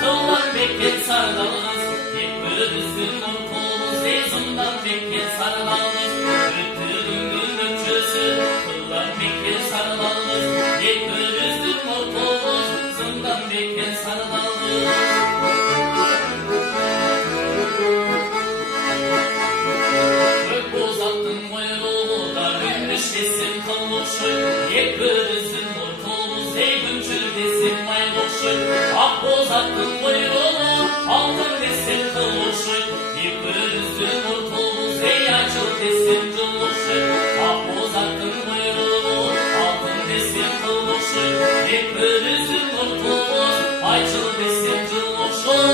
kıllar bekir sarılız, yekbürüzün ortoluz, zeyzundan bekir sarılız, ötürümün ökçüsü, kıllar bekir sarılız, yekbürüzün ortoluz, zundan bekir sarılız. Kök bozattın kuyruğu da, ünlüş desin kavuşur, yekbürüzün ortoluz, zeybüncül desin mayboşur, ak bozattın kuyruğu, altın desin kavuşur, yekbürüzün ortoluz, zeyacıl desin cumuşur, ak bozattın kuyruğu, altın desin kavuşur, yekbürüzün ortoluz, aycıl desin cumuşur.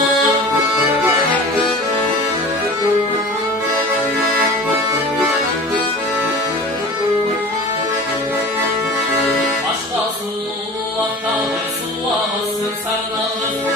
Aşka sulu aktalı, sulamazsın sarnalı,